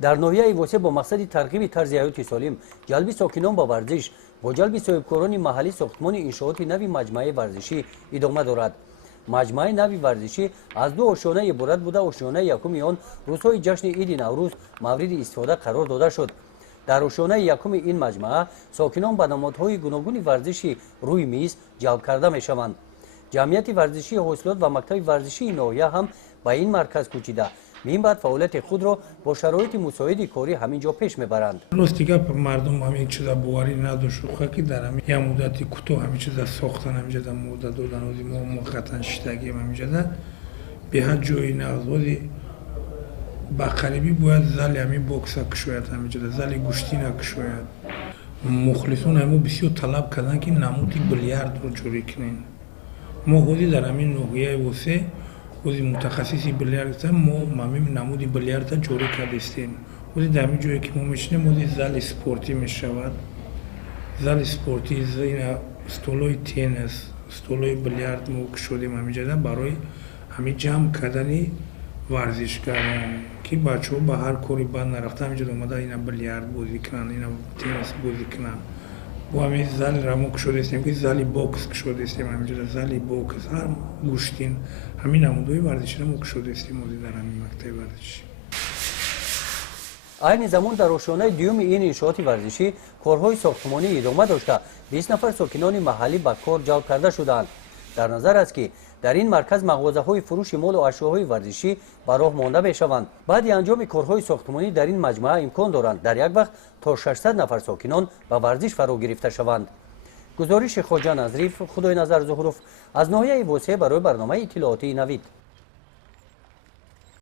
در ناحیه واسه با مقصد ترغیب طرز حیات سالم جلب ساکنان با ورزش با جلب صاحبکاران محلی ساختمان انشاءات نوی مجمع ورزشی ادامه دارد. مجمع نوی ورزشی از دو آشیانه عبارت بوده. آشیانه یکم آن روزهای جشن عید نوروز مورد استفاده قرار داده شد. در آشیانه یکم این مجمع ساکنان به نمادهای گوناگون ورزشی روی میز جلب کرده می شوند. جمعیت ورزشی حاصلات و مکتب ورزشی ناحیه هم به این مرکز کوچیده این بعد فعالیت خود را با شرایط مساعد کاری همینجا پیش میبرند. روز دیگه مردم همین چیزا باوری نداشت که در همین یه مدتی کوتاه همین چیزا ساختن همینجا در مدت دادن و موقتا شتگی همینجا به هر جایی نازوی با قریبی باید زل همین بوکس کشوید همینجا زل گوشتی نکشوید. مخلصون همو بسیار طلب کردن که نمودی بیلیارد رو جوری کنین. ما خودی در همین ناحیه واسه خودی متخصصی بیلیارد هستم ما همین نمودی بیلیارد جوری کردیم. خودی در همین جایی که ما میشنیم خودی زل اسپورتی میشود. زل اسپورتی زین استولوی تنیس استولوی بیلیارد ما کشودیم همینجا برای همین جمع کردنی ورزشکاران که بچه‌ها به هر کاری بند نرفته همینجا اومده اینا بیلیارد بازی کنن اینا تنیس بازی کنن. و همین زل رامو کشوده استیم که زلی بوکس کشوده استیم همینجا زلی بوکس هر گوشتین همین نمودهای ورزشی رو کشوده استیم در همین مکتب ورزشی. این زمان در آشیانه دیوم این انشاءات ورزشی کارهای ساختمانی ادامه داشته 20 نفر ساکنان محلی به کار جلب کرده شدند. در نظر است که در این مرکز مغازه‌های فروش مال و اشیاءهای ورزشی به راه مانده می‌شوند. بعد انجام کارهای ساختمانی در این مجموعه امکان دارند در یک وقت تا 600 نفر ساکنان به ورزش فرا گرفته شوند. گزارش خواجه نظریف خدای نظر ظهروف از ناحیه واسه برای برنامه اطلاعاتی نوید.